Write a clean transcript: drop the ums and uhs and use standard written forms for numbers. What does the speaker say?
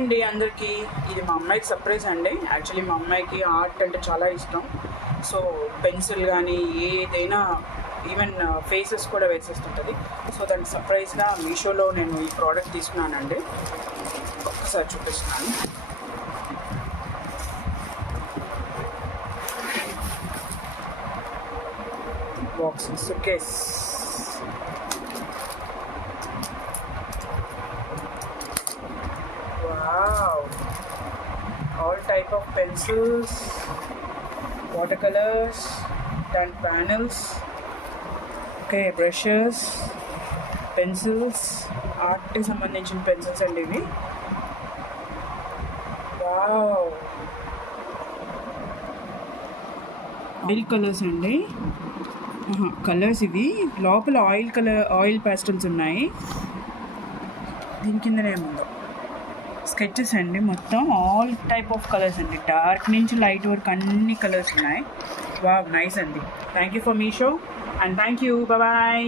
అండి అందరికీ. ఇది మా అమ్మాయికి సర్ప్రైజ్ అండి. యాక్చువల్లీ మా అమ్మాయికి ఆర్ట్ అంటే చాలా ఇష్టం. సో పెన్సిల్ కానీ ఏదైనా ఈవెన్ ఫేసెస్ కూడా వేసేస్తుంటుంది. సో దానికి సర్ప్రైజ్గా మీషోలో నేను ఈ ప్రోడక్ట్ తీసుకున్నానండి. ఒక్కసారి చూపిస్తున్నాను. బాక్స్ సుట్కేస్. Wow! All type of pencils, watercolors, done panels, okay, brushes, pencils, art కి సంబంధించిన పెన్సిల్స్ అండి ఇవి. వావ్, ఆయిల్ కలర్స్ అండి. కలర్స్ ఇవి. లోపల ఆయిల్ ప్యాస్టల్స్ ఉన్నాయి. దీని కిందనే ఏముందో స్కెచెస్ అండి. మొత్తం ఆల్ టైప్ ఆఫ్ కలర్స్ అండి, డార్క్ నుంచి లైట్ వరకు అన్ని కలర్స్ ఉన్నాయి. వావ్, నైస్ అండి. Thank you for Meesho and thank you. Bye.